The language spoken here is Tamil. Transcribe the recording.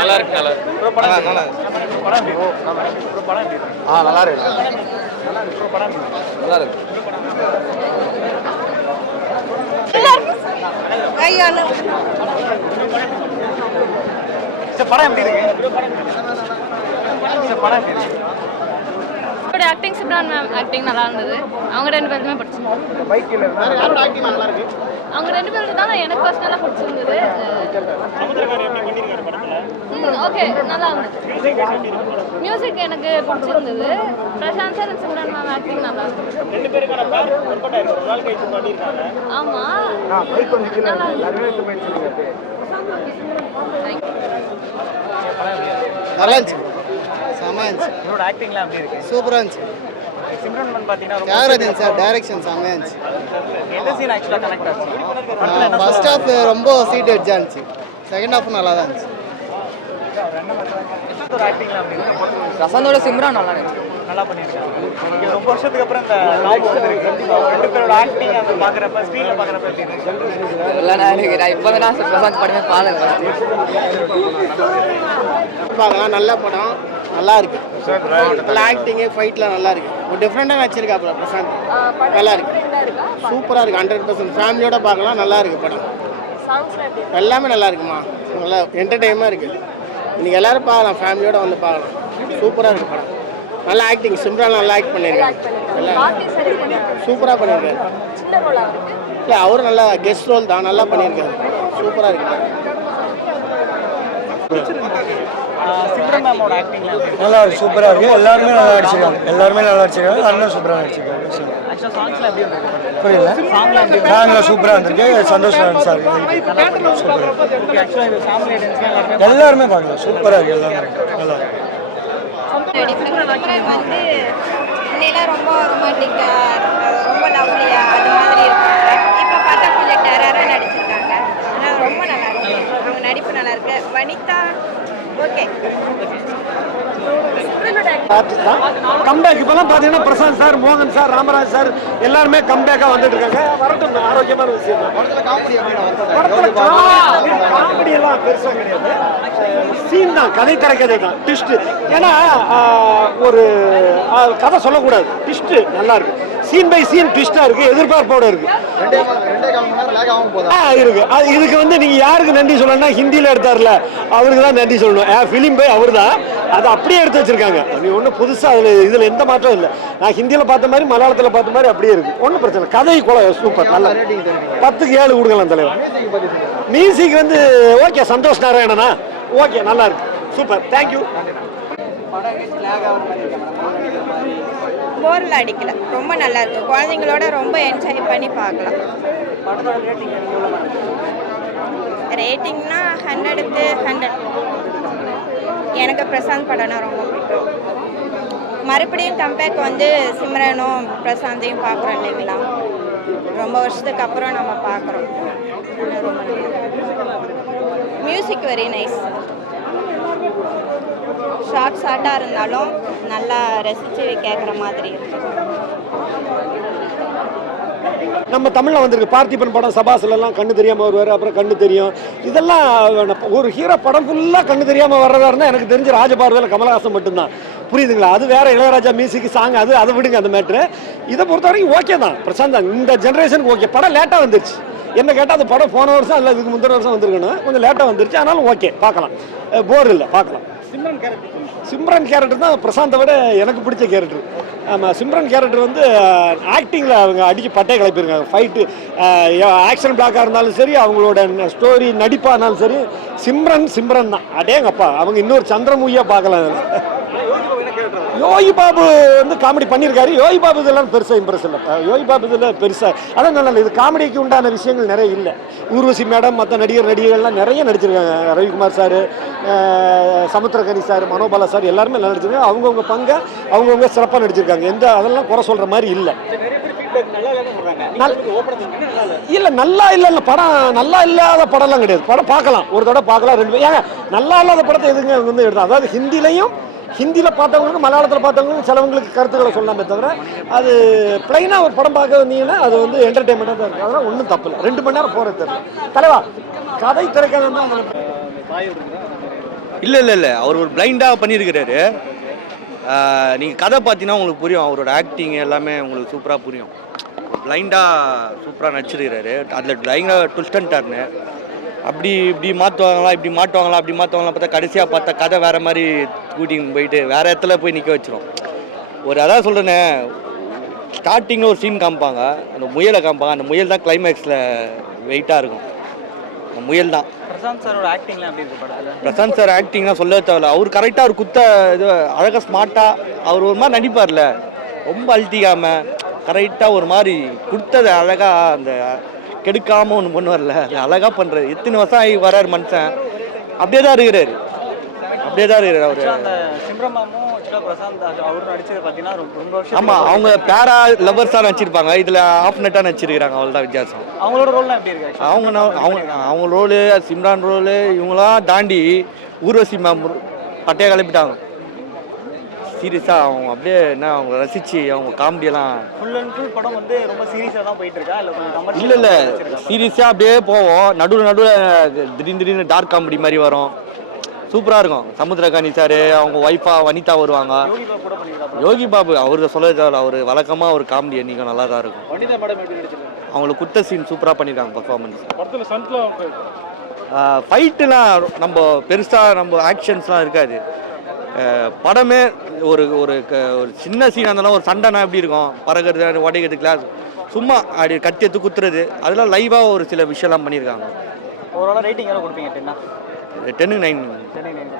நல்லா இருக்கு நல்லா இருக்கு. ஆ நல்லா இருக்கு. நல்லா இருக்கு. ஐயோ அவரோட ஆக்டிங் சிம்ரான் மேம் ஆக்டிங் நல்லா இருந்தது. அவங்க ரெண்டு பேருமே பிடிச்சிருந்தது. அவங்க ரெண்டு பேரும் தான் எனக்கு பர்சனலாக பிடிச்சிருந்தது. ஓகே நல்லா இருந்தது. மியூசிக் எனக்கு பிடிச்சிருந்தது. Prashanth sir Simran ma'am acting நல்லா இருந்தது. ஆமாம் நல்லா இருந்துச்சு. செம்ம இருந்துச்சு. சூப்பராக இருந்துச்சு. சிம்ரன் தியாகராஜன் சார் டைரக்ஷன் செம்மையாக இருந்துச்சு எந்த சீன் ஆக்சுவலாக கனெக்ட் ஆச்சு? ஃபர்ஸ்ட் ஹாஃப் ரொம்ப சீட் அடிச்சா இருந்துச்சு. செகண்ட் ஹாஃப் நல்லா தான் இருந்துச்சு. ஒரு ஆக்டிங்லாம் எப்படி இருக்கு பிரசாந்தோட சிம்ரா நல்லா நல்லா பண்ணியிருக்காங்க. இங்க ரொம்ப வருஷத்துக்கு அப்புறம் இந்த லாய்க்கு வந்திருக்கு ரெண்டு பேரோட ஆக்டிங் அந்த பார்க்குறப்ப ஸ்க்ரீனில் பார்க்குறப்ப எப்படி இருக்கு இல்லை நான் எனக்கு நான் இப்போ தான் பிரசாந்த் படமே நல்ல படம். நல்லா இருக்கு. நல்லா ஆக்டிங்கு ஃபைட்லாம் நல்லா இருக்கு. ஒரு டிஃப்ரெண்டாக நடிச்சிருக்காப்புல பிரசாந்த். நல்லா இருக்கு. சூப்பராக இருக்கு? ஹண்ட்ரட் பர்சன்ட் ஃபேமிலியோட பார்க்கலாம். நல்லா இருக்கு படம். எல்லாமே நல்லா இருக்குமா? நல்லா என்டர்டெயினாக இருக்கு. இன்னைக்கு எல்லாரும் பார்க்கலாம். ஃபேமிலியோட வந்து பார்க்கலாம். சூப்பராக இருக்கு படம். நல்லா ஆக்டிங் சிம்ரான் நல்லா ஆக்ட் பண்ணியிருக்காங்க சூப்பராக பண்ணியிருக்காரு இல்லை அவரும் நல்லா கெஸ்ட் ரோல் தான். நல்லா பண்ணியிருக்காரு சூப்பராக இருக்கு. நல்லா இருக்கு. சூப்பராக இருக்கும் எல்லாருமே நல்லா அடிச்சிருக்காங்க எல்லாருமே நல்லா அடிச்சிருக்காங்க அண்ணன் சூப்பராக அடிச்சிருக்காங்க புரியல சாங்லாம் நாங்கள் சூப்பராக இருந்திருக்கு சந்தோஷம் சார் ஓகே எல்லாருமே பார்க்கலாம் சூப்பராக இருக்கு எல்லாமே நல்லா இருக்கு வந்து முன்னெல்லாம் ரொம்ப ரொமான்டிக்காக ரொம்ப அது மாதிரி இருப்பாங்க இப்போ பார்த்தா கொஞ்சம் டெரராக நடிச்சிருக்காங்க ஆனால் ரொம்ப நல்லா இருக்கு அவங்க நடிப்பு நல்லா இருக்கு வனிதா ஓகே. கம்பேக் இப்போலாம் பார்த்தீங்கன்னா பிரசாந்த் சார் மோகன் சார் ராமராஜ் சார் எல்லாருமே கம்பேக்காக வந்துட்டு இருக்காங்க. வரட்டும் ஆரோக்கியமான விஷயம் தான். படத்தில் காமெடி எல்லாம் பெருசாக கிடையாது. சீன் தான் கதை திரைக்கதை தான். ட்விஸ்ட் ஏன்னா ஒரு கதை சொல்லக்கூடாது. ட்விஸ்ட் நல்லா இருக்கு. சீன் பை சீன் ட்விஸ்டா இருக்கு எதிர்பார்ப்போட இருக்கு. இருக்கு. அது இதுக்கு வந்து நீங்க யாருக்கு நன்றி சொல்லணும்னா ஹிந்தியில எடுத்தார்ல அவருக்கு தான் நன்றி சொல்லணும். ஃபிலிம் பை அவர் தான் அதை அப்படியே எடுத்து வச்சிருக்காங்க. அது ஒன்றும் புதுசா அதுல இதுல எந்த மாற்றம் இல்லை. நான் ஹிந்தியில பார்த்த மாதிரி மலையாளத்துல பார்த்த மாதிரி அப்படியே இருக்கு. ஒன்றும் பிரச்சனை இல்லை. கதை கொலை சூப்பர் நல்லா. பத்துக்கு ஏழு கொடுக்கலாம் தலைவர். மியூசிக் வந்து ஓகே சந்தோஷ் நாராயணனா? ஓகே நல்லா இருக்கு. சூப்பர் தேங்க்யூ போரில் அடிக்கல. ரொம்ப நல்லா இருக்கு. குழந்தைங்களோட ரொம்ப என்ஜாய் பண்ணி பார்க்கலாம். ரேட்டிங்னா ஹண்ட்ரடுக்கு ஹண்ட்ரட் எனக்கு பிரசாந்த் படம்னா ரொம்ப பிடிக்கும். மறுபடியும் கம்பேக் வந்து சிம்ரனும் பிரசாந்தையும் பார்க்குறோம் இல்லைங்களா? ரொம்ப வருஷத்துக்கு அப்புறம் நம்ம பார்க்குறோம். மியூசிக் வெரி நைஸ் ஷார்ட் ஷார்ட்டாக இருந்தாலும் நல்லா ரசித்து கேட்குற மாதிரி இருக்கு. நம்ம தமிழில் வந்திருக்கு. பார்த்திபன் படம் சபாஸ்ல எல்லாம் கண்ணு தெரியாமல் வருவார் அப்புறம் கண்ணு தெரியும். இதெல்லாம் ஒரு ஹீரோ படம் ஃபுல்லாக கண்ணு தெரியாமல் வர்றதா இருந்தால் எனக்கு தெரிஞ்ச ராஜபார்வையில் கமலஹாசன் மட்டும்தான். புரியுதுங்களா? அது வேற இளையராஜா மியூசிக் சாங் அது அதை விடுங்க அந்த மேட்ரு இதை பொறுத்த வரைக்கும் ஓகே தான். பிரசாந்த் இந்த ஜென்ரேஷனுக்கு ஓகே படம் லேட்டாக வந்துருச்சு. என்ன கேட்டால் அந்த படம் போன வருஷம் இல்லை இதுக்கு முந்தின வருஷம் வந்திருக்கணும் கொஞ்சம் லேட்டாக வந்துருச்சு. ஆனாலும் ஓகே பார்க்கலாம். போர் இல்லை. பார்க்கலாம். சிம்ரன் கேரக்டர் தான் பிரசாந்தை விட எனக்கு பிடிச்ச கேரக்டர் ஆமாம் சிம்ரன் கேரக்டர் வந்து ஆக்டிங்கில் அவங்க அடித்து பட்டை கிளப்பியிருக்காங்க. ஃபைட்டு ஆக்ஷன் பிளாக்காக இருந்தாலும் சரி அவங்களோட ஸ்டோரி நடிப்பாக இருந்தாலும் சரி சிம்ரன் சிம்ரன் தான். அடேங்கப்பா அவங்க இன்னொரு சந்திரமுகியாக பார்க்கலாம் அதில் யோகி பாபு வந்து காமெடி பண்ணியிருக்காரு யோகி பாபு இதெல்லாம் பெருசாக இம்ப்ரெஸ் இல்லை. அஹ் யோகி பாபு இதில் பெருசாக ஆனால் நல்லா இது காமெடிக்கு உண்டான விஷயங்கள் நிறைய இல்லை. ஊர்வசி மேடம் மற்ற நடிகர் நடிகர்கள்லாம் நிறைய நடிச்சிருக்காங்க. Ravikumar sir Samuthirakani sir Manobala sir எல்லாருமே நல்லா நடிச்சிருக்காங்க. அவங்கவுங்க பங்கை அவங்கவுங்க சிறப்பாக நடிச்சிருக்காங்க. எந்த அதெல்லாம் குறை சொல்கிற மாதிரி இல்லை. இல்லை நல்லா இல்லை இல்லை படம் நல்லா இல்லாத படம்லாம் கிடையாது. படம் பார்க்கலாம். ஒரு தடவை பார்க்கலாம் ரெண்டு ஏங்க நல்லா இல்லாத படத்தை எதுங்க வந்து எடுத்தோம் அதாவது ஹிந்திலையும் ஹிந்தியில் பார்த்தவங்களுக்கு மலையாளத்தில் பார்த்தவங்களுக்கு சிலவங்களுக்கு கருத்துக்களை சொல்லாமே தவிர அது பிளைனாக ஒரு படம் பார்க்க வந்தீங்கன்னா அது வந்து என்டர்டைன்மெண்ட்டாக தான் இருக்குது அதெல்லாம் ஒன்றும் தப்பு இல்லை. ரெண்டு மணி நேரம் போகிறது தெரியல. தலைவா கதை திறக்கணும் தான் இல்லை இல்லை இல்லை. அவர் ஒரு பிளைண்டாக பண்ணியிருக்கிறாரு. நீங்கள் கதை பார்த்தீங்கன்னா உங்களுக்கு புரியும். அவரோட ஆக்டிங் எல்லாமே உங்களுக்கு சூப்பராக புரியும். பிளைண்டாக சூப்பராக நடிச்சிருக்கிறாரு. அதில் பிளைண்டாக ட்விஸ்ட் அண்ட் டர்னு அப்படி இப்படி மாற்றுவாங்களா இப்படி மாட்டுவாங்களா அப்படி மாற்றுவாங்களா பார்த்தா கடைசியாக பார்த்தா கதை வேறு மாதிரி கூட்டின்னு போயிட்டு வேறு இடத்துல போய் நிற்க வச்சிரும். ஒரு அதான் சொல்கிறேனே ஸ்டார்டிங்கில் ஒரு சீன் காமிப்பாங்க. அந்த முயலை காமிப்பாங்க. அந்த முயல் தான் கிளைமேக்ஸில் வெயிட்டாக இருக்கும். அந்த முயல் தான். பிரசாந்த் சாரோட ஆக்டிங்லாம் எப்படி இருக்கு படத்துல பிரசாந்த் சார் ஆக்டிங்லாம் சொல்ல தேவையில்ல. அவர் கரெக்டாக அவர் குத்த இது அழகாக ஸ்மார்ட்டாக அவர் ஒரு மாதிரி நடிப்பார்ல. ரொம்ப அழட்டிக்காம கரெக்டாக ஒரு மாதிரி கொடுத்தது அழகாக அந்த கெடுக்காமல் ஒன்று பண்ணுவார்ல அது அழகாக பண்ணுறாரு எத்தனை வருஷம் ஆகி வராரு மனுஷன். அப்படியே தான் இருக்கிறாரு. அப்படியே தான் இருக்கிறார் அவர். ஆமாம் அவங்க பேரா லவர்ஸாக நடிச்சிருப்பாங்க. இதில் ஆஃப் நெட்டாக நடிச்சிருக்கிறாங்க. அவ்வளோதான் வித்தியாசம். அவங்களோட actually? அவங்க அவங்க அவங்க ரோலு சிம்ரான் ரோலு இவங்களாம் தாண்டி ஊர்வசி மேம் பட்டையை கிளப்பிட்டாங்க. சீரியஸாக அவங்க அப்படியே என்ன அவங்க ரசித்து அவங்க காமெடியெல்லாம் ஃபுல் அண்ட் ஃபுல் படம் வந்து ரொம்ப சீரியஸாக தான் போயிட்டு இருக்கா இல்லை இல்லை. இல்லை? சீரியஸாக அப்படியே போவோம். நடுவில் நடுவில் திடீர்னு திடீர்னு டார்க் காமெடி மாதிரி வரும். சூப்பராக இருக்கும். சமுத்திரகாணி சார் அவங்க ஒய்ஃபா வனிதா வருவாங்க. யோகி பாபு அவரை சொல்ல தேவையில்ல அவர் வழக்கமாக ஒரு காமெடி என்றைக்கும் நல்லா தான் இருக்கும். அவங்களுக்கு குத்த சீன் சூப்பராக பண்ணியிருக்காங்க பர்ஃபார்மன்ஸ் ஃபைட்டுலாம் நம்ம பெருசாக நம்ம ஆக்ஷன்ஸ்லாம் இருக்காது. படமே ஒரு ஒரு ஒரு சின்ன சீனாக இருந்தாலும் ஒரு சண்டைனா எப்படி இருக்கும்? பறக்கிறது உடைக்கிறது கிளாஸ் சும்மா அப்படி கத்தி எடுத்து குத்துறது அதெல்லாம் லைவாக ஒரு சில விஷயம்லாம் பண்ணியிருக்காங்க. ஓவராலாக ரேட்டிங் எவ்வளோ கொடுப்பீங்க டென்னா நைன் டென் நைன்